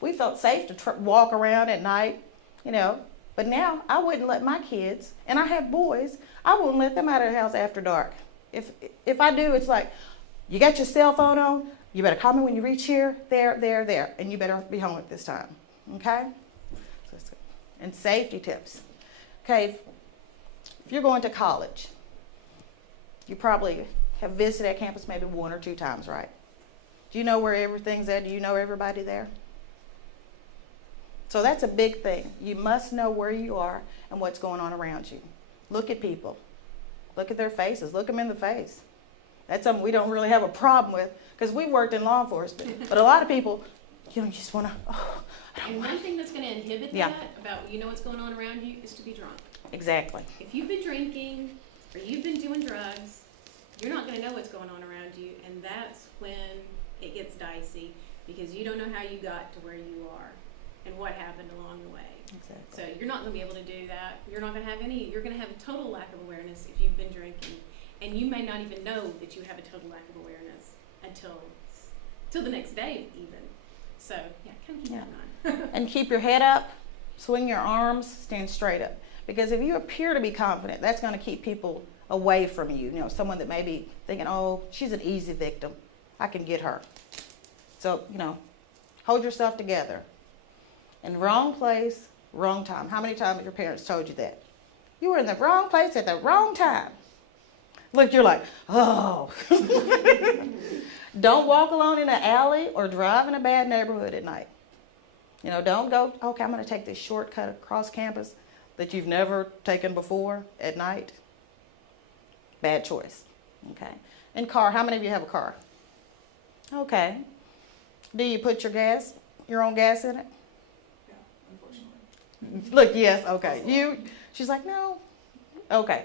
We felt safe to walk around at night, you know. But now I wouldn't let my kids, and I have boys, I wouldn't let them out of the house after dark. If I do, it's like, you got your cell phone on, you better call me when you reach here, there, and you better be home at this time, okay? And safety tips. Okay, if you're going to college, you probably have visited that campus maybe 1 or 2 times, right? Do you know where everything's at? Do you know everybody there? So that's a big thing. You must know where you are and what's going on around you. Look at people. Look at their faces. Look them in the face. That's something we don't really have a problem with because we worked in law enforcement. But a lot of people, you just want to, And one thing that's going to inhibit that about what's going on around you is to be drunk. Exactly. If you've been drinking or you've been doing drugs, you're not going to know what's going on around you, and that's when it gets dicey because you don't know how you got to where you are and what happened along the way. Exactly. So you're not going to be able to do that. You're not going to have you're going to have a total lack of awareness if you've been drinking, and you may not even know that you have a total lack of awareness until the next day even. So yeah, kind of keep that in mind. And keep your head up, swing your arms, stand straight up. Because if you appear to be confident, that's going to keep people away from you. You know, someone that may be thinking, oh, she's an easy victim. I can get her. So, hold yourself together. In wrong place, wrong time. How many times have your parents told you that? You were in the wrong place at the wrong time. Look, you're like, oh. Don't walk alone in an alley or drive in a bad neighborhood at night. Don't go, okay, I'm going to take this shortcut across campus that you've never taken before at night. Bad choice. Okay. And car, how many of you have a car? Okay. Do you put your own gas in it? Yeah, unfortunately. Look, yes, okay. She's like, no. Okay.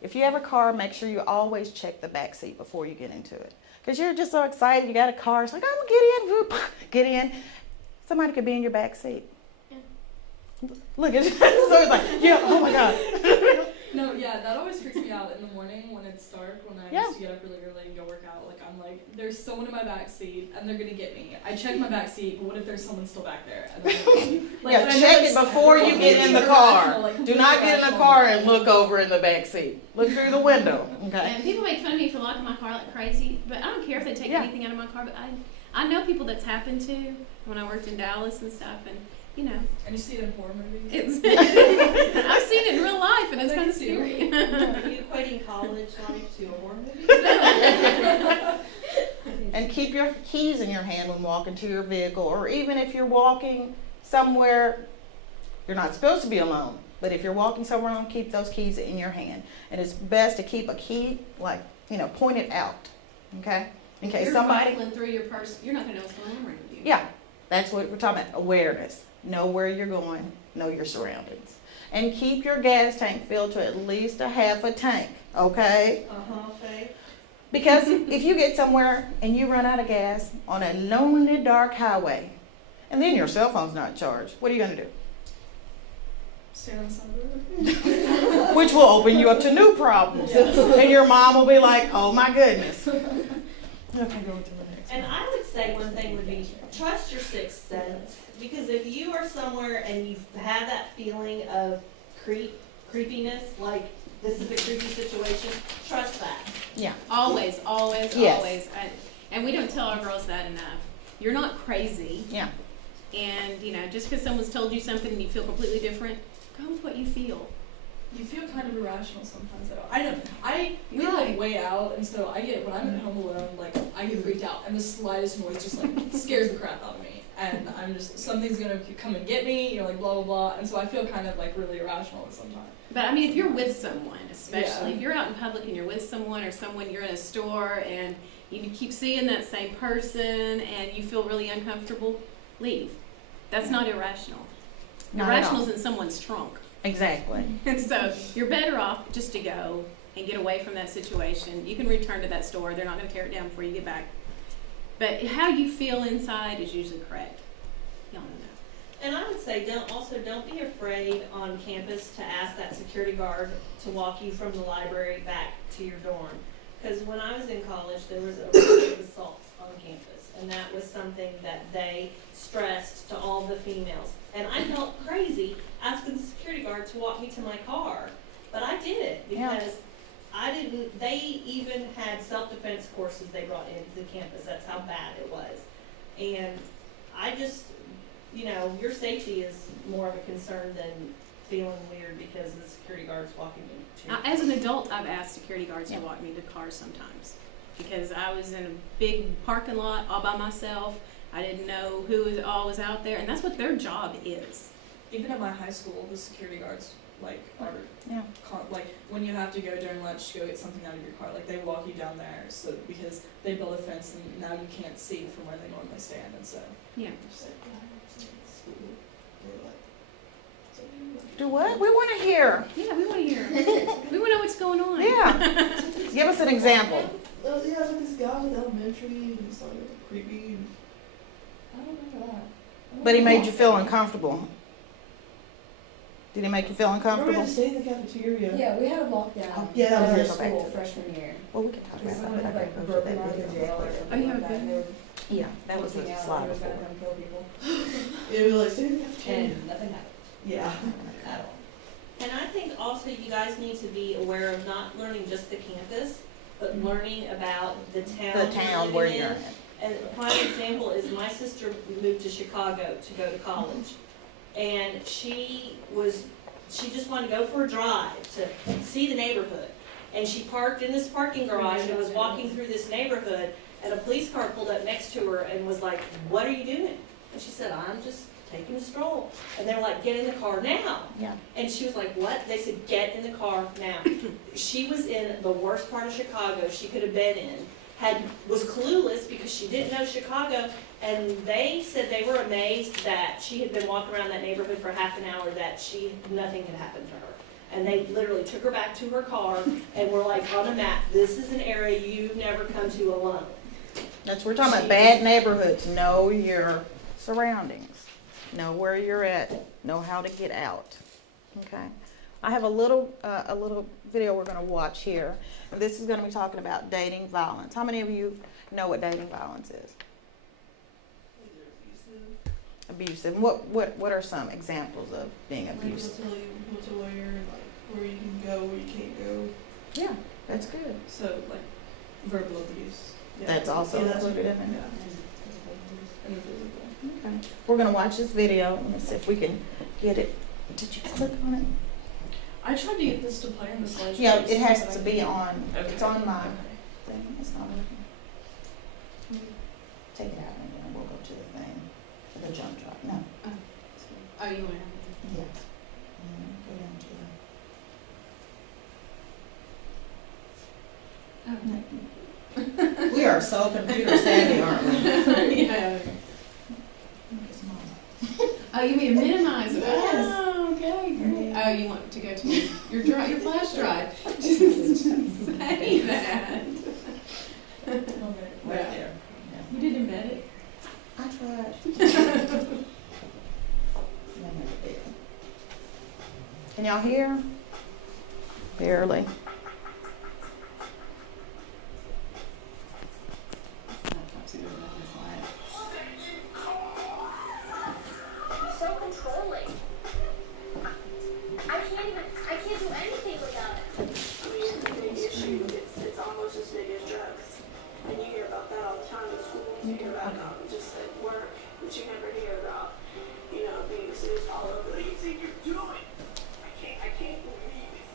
If you have a car, make sure you always check the back seat before you get into it. Because you're just so excited, you got a car, it's like, I'm going to get in, whoop, get in. Somebody could be in your back seat. Yeah. Look at you. So it's like, yeah, oh my God. No, yeah, that always freaks me out in the morning when it's dark, when I used to get up really early and go work out. Like, I'm like, there's someone in my back seat, and they're going to get me. I check my back seat, but what if there's someone still back there? And Check it before you get in the car. Do not get in the car and look over in the back seat. Look through the window. Okay. And people make fun of me for locking my car like crazy, but I don't care if they take anything out of my car. But I know people that's happened to when I worked in Dallas and stuff, and And you see it in horror movies? I've seen it in real life, and it's kind of scary. Are you equating college life to a horror movie? And keep your keys in your hand when walking to your vehicle, or even if you're walking somewhere you're not supposed to be alone. But if you're walking somewhere alone, keep those keys in your hand. And it's best to keep a key, pointed out, okay? In case somebody... If you're rifling through your purse, you're not going to know what's going on around you. Yeah, that's what we're talking about, awareness. Know where you're going, know your surroundings. And keep your gas tank filled to at least a half a tank, okay? Okay. Because if you get somewhere and you run out of gas on a lonely, dark highway, and then your cell phone's not charged, what are you going to do? Stand on the side of the road. Which will open you up to new problems. Yes. And your mom will be like, oh my goodness. Okay, go to the next And I would say one thing would be trust your sixth sense. Because if you are somewhere and you've had that feeling of creepiness, like this is a creepy situation, trust that. Yeah. Always, always, yes. Always. And we don't tell our girls that enough. You're not crazy. Yeah. And, just because someone's told you something and you feel completely different, go with what you feel. You feel kind of irrational sometimes, though. I know. We live way out, and so when I'm at home alone, I get freaked out, and the slightest noise just, scares the crap out of me. And I'm just, something's gonna come and get me, blah, blah, blah. And so I feel kind of, really irrational sometimes. But, if you're with someone, especially, if you're out in public and you're with someone or you're in a store and you keep seeing that same person and you feel really uncomfortable, leave. That's not irrational. Irrational is in someone's trunk. Exactly. And so you're better off just to go and get away from that situation. You can return to that store. They're not going to tear it down before you get back. But how you feel inside is usually correct. Y'all know that. And I would say don't be afraid on campus to ask that security guard to walk you from the library back to your dorm. Because when I was in college, there was a rate of assaults on campus. And that was something that they stressed to all all the females. And I felt crazy asking the security guard to walk me to my car, but I did it Yeah. because I didn't, they even had self-defense courses they brought into the campus. That's how bad it was. And I just, you know, your safety is more of a concern than feeling weird because the security guard's walking you to. As an adult, I've asked security guards Yeah. to walk me to cars sometimes because I was in a big parking lot all by myself. I didn't know who was all was out there, and that's what their job is. Even at my high school, the security guards like are Yeah. like when you have to go during lunch to go get something out of your car, like they walk you down there so because they build a fence and now you can't see from where they normally stand, and so Yeah. just like school, they're like, so Do what? We want to hear. Yeah, we want to hear. We want to know what's going on. Yeah. Give us an example. Yeah, like this guy in elementary, and he's like creepy. And I don't remember that. But he made you feel uncomfortable. Did he make you feel Remember we uncomfortable? had to stay in the cafeteria. Yeah, we had a lockdown. Oh, yeah, that was at our it. school freshman year. Well, we can talk Because about someone that. had Okay, like go to broken that out of video. jail or Oh, something you like have a that. and they were Yeah, that was the looking out slide and he was before. gonna come kill people. Yeah, we were like stay in the cafeteria. And nothing happened Yeah. at all. And I think also you guys need to be aware of not learning just the campus, but learning about the town. The town where you're in. And a prime example is my sister moved to Chicago to go to college. And she just wanted to go for a drive to see the neighborhood. And she parked in this parking garage and was walking through this neighborhood, and a police car pulled up next to her and was like, "What are you doing?" And she said, "I'm just taking a stroll." And they were like, "Get in the car now." Yeah. And she was like, "What?" They said, "Get in the car now." She was in the worst part of Chicago she could have been in, was clueless because she didn't know Chicago, and they said they were amazed that she had been walking around that neighborhood for half an hour, that nothing had happened to her. And they literally took her back to her car and were like, on a map, "This is an area you never come to alone." That's, we're talking about bad neighborhoods. Know your surroundings. Know where you're at. Know how to get out. Okay. I have a little video we're going to watch here. And this is going to be talking about dating violence. How many of you know what dating violence is? Abusive. What are some examples of being Like, they'll abusive? tell you what to wear, like where you can go, where you can't go. Yeah, that's good. so like verbal abuse. Yeah. That's also Yeah, that's included what- in it. Yeah. And physical. Okay. We're going to watch this video. Let me see if we can get it. Did you click on it? I tried to get this to play on the slideshow. Yeah, it has but I to be couldn't. on. Okay. It's on my Okay. thing. It's not working. Take it out and then we'll go to the thing. The jump drive. No. Oh, you want to? Yeah. Go down to Oh. We are so computer savvy, aren't we? Yeah. Where's mine? Oh, you mean minimize it? Yes. Oh, okay. Great. Oh, you want to go to your flash drive? Just say that. Okay. Right there. You didn't embed it. I tried. Can y'all hear? Barely. So controlling. I can't do anything without it. I mean, it's a big issue. It's almost as big as drugs. And you hear about that all the time in school. You hear about just at work, but you never hear about, abuse is all over. What do you think you're doing? I can't believe it.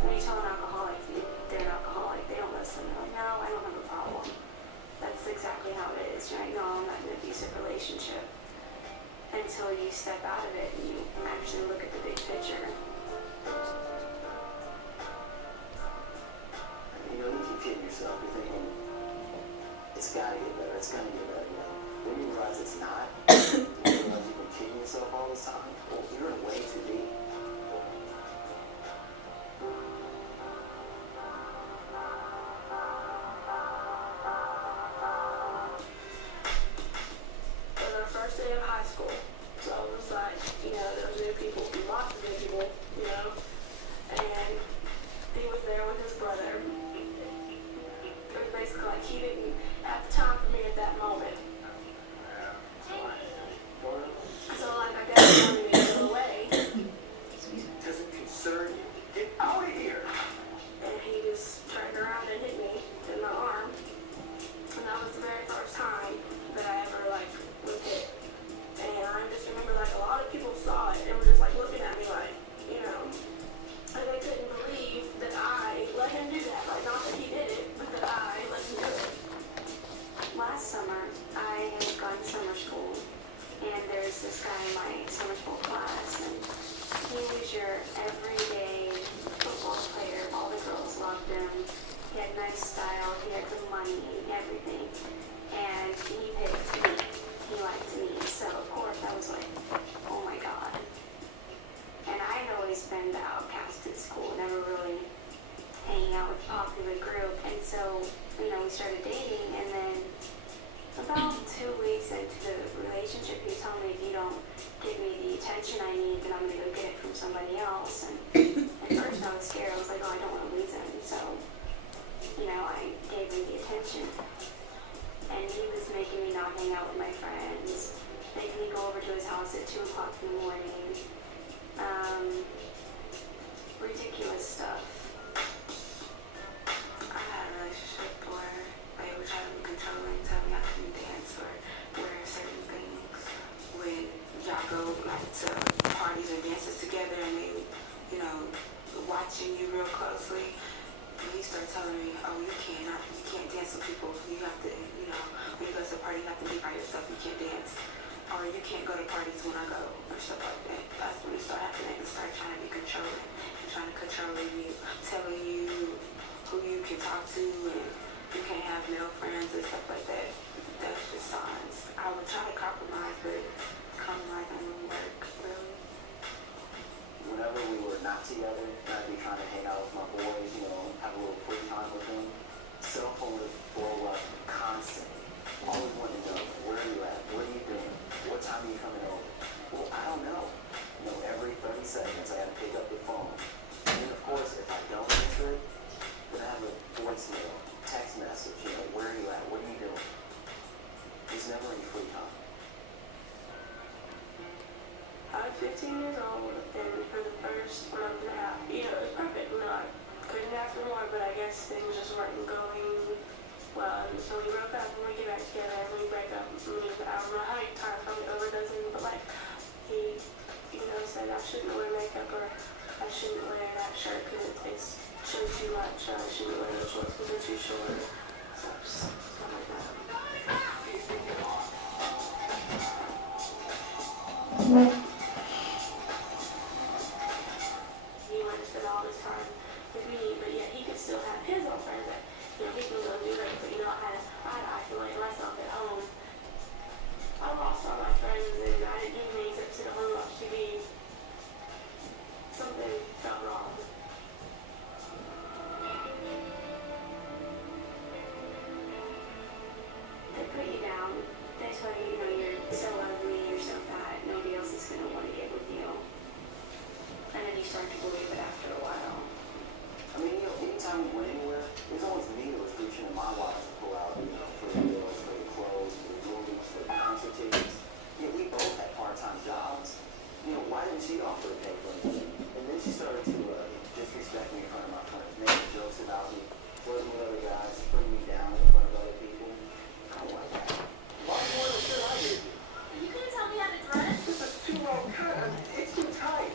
When you tell an alcoholic they're an alcoholic, they don't listen. They're like, no, I don't have a problem. That's exactly how it is, right? No, I'm not in an abusive relationship. Until you step out of it and you actually look at the big picture. You keep kidding yourself. You're thinking, it's gotta get better, it's gonna get better. When you realize it's not, you realize you've been kidding yourself all this time. Well, you're in way too deep. It was our first day of high school. So it was like, there was new people, lots of new people, and he was there with his brother. It was basically like he didn't have the time for me at that moment. wanted me to go away. Doesn't concern you. Get out of here. And he just turned around and hit me in the arm. And that was the very first time that I ever like was hit. And I just remember like a lot of people saw it and were just like looking at me like, you know, and they couldn't believe that I let him do that. Like not that he did it, but that I let him do it. Last summer, I had gone to summer school, and there's this guy in my summer school class, and he was your everyday football player. All the girls loved him. He had nice style, he had good money, everything. And he picked me. He liked me. So, of course, I was like, oh my God. And I had always been the outcast at school, never really hanging out with the popular group. And so, you know, we started dating, and then about 2 weeks into the relationship, he told me, if you don't give me the attention I need, then I'm going to go get it from somebody else. And at first I was scared. I was like, oh, I don't want to lose him. So, you know, I gave him the attention. And he was making me not hang out with my friends, making me go over to his house at 2 o'clock in the morning. Ridiculous stuff. I had a relationship where they would try to be controlling, tell me I couldn't dance or wear certain things. When y'all go like to parties or dances together and they, you know, watching you real closely, and he started telling me, oh, you can't dance with people. You have to, you know, when you go to a party, you have to be by yourself. You can't dance. Or you can't go to parties when I go, or stuff like that. That's when it started happening. They start trying to be controlling and trying to control you, telling you who you can talk to and you can't have male friends and stuff like that. That's just signs. I would try to compromise, but compromise wouldn't work, really. Whenever we were not together, I'd be trying to hang out with my boys, you know, have a little free time with them. Cell phone would blow up constantly. Always wanted to know, where are you at? What are you doing? What time are you coming over? Well, I don't know. You know, every 30 seconds I gotta pick up the phone. And then, of course, if I don't answer it, then I have a voicemail, text message, you know, where are you at? What are you doing? There's never any free time. I was 15 years old, and for the first month and a half, you know, it was perfect. You know, I couldn't ask for more, but I guess things just weren't going well. And so we broke up, and we get back together, and we break up. I don't know how many times, probably over a dozen, but like, he, you know, said I shouldn't wear makeup or I shouldn't wear that shirt because it shows too much. I shouldn't wear those shorts because they're too short. So just stuff like that. He wanted to spend all this time with me, but yet he could still have his own friends that, you know, he can go do that. But you know, I had to isolate myself at home. I lost all my friends and I didn't do anything except sit at home and watch TV. Something felt wrong. They put you down. They tell you, you know, you're so ugly, you're so fat, nobody else is going to want to get with you. And then you start to believe it after a while. I mean, you know, anytime we went anywhere, it was always me that was reaching in my wallet to pull out, you know, for the meals, for the clothes, for the movies, for the concert tickets. You know, we both had part-time jobs. You know, why didn't she offer to pay for me? And then she started to disrespect me in front of my friends, making jokes about me, flirting with other guys, putting me down in front of other people. I don't like that. Why do you want to shirt I gave you? You couldn't tell me how to dress? This is too long cut. It's too tight.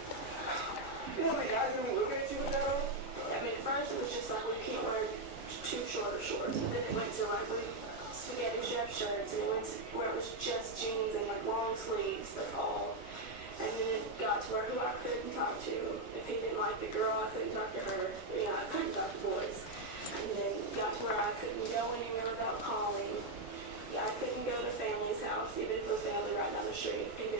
You know the guys gonna be looking at you with that on? I mean, at first it was just like we can't wear too shorter shorts. And then it went to like spaghetti chef shirts, and it went to where it was just jeans and like long sleeves, that's all. And then it got to where who I couldn't talk to. If he didn't like the girl, I couldn't talk to her. You know, I couldn't talk to boys. And then it got to where I couldn't go anywhere without calling. Yeah, I couldn't go to family's house, even if it was family right down the street. Couldn't go